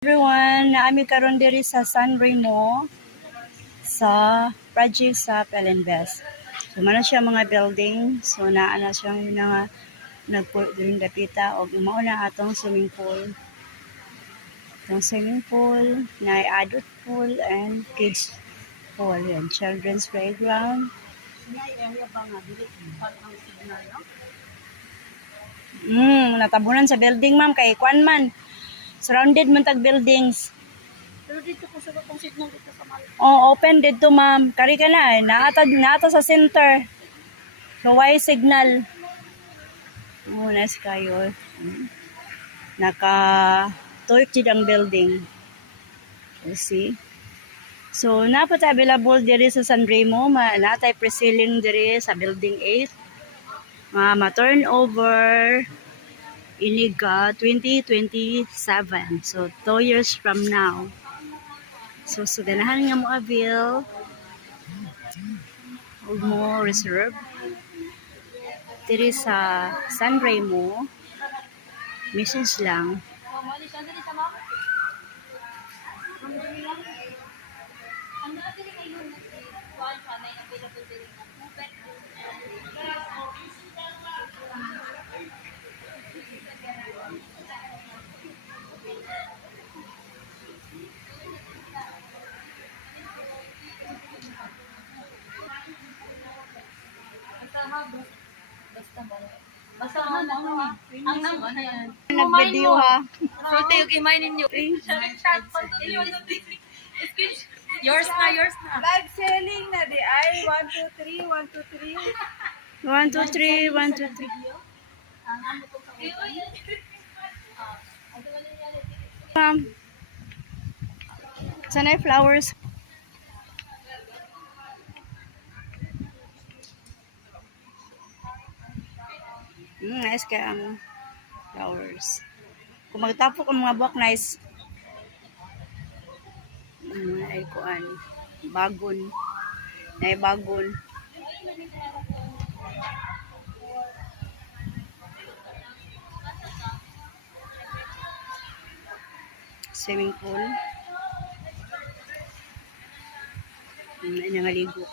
Everyone, naami karon diri sa San Remo sa project sa Pelinvest. So man siya mga building, so naa na siyang mga nagpuring dapita og mao na atong swimming pool. Itong swimming pool na adult pool and kids pool, yan, children's playground. Natabunan sa building ma'am kay kwan man. Surrounded man tag buildings. Pero dito ko sa batong signal dito sa Malta. Oh, open dito ma'am. Kari ka na, naata sa center. Kaway signal. Oh, nice kayo. Naka-torched ang building. You see? So, napata available diri sa San Remo. Natay pre-ceiling diri sa building 8. Ma-turn over iniga 2027. So, 2 years from now. So, ganahan nga mo avail. Huwag mo reserve. Diri sa San Remo. Message lang. Basta ang naman na yan. Nag-video ha. Fruity yung imay ninyo. Yours na. Live selling na di ay 1 2 3 1 2 3 1, 2, 3, 1, 2, 3. Ma'am. Sanay flowers. Nice ka ang flowers. Kung magtapok ang mga buwak, nice. Ay kuan. Bagon. Ay bagon. Swimming pool. Ay nangaligo.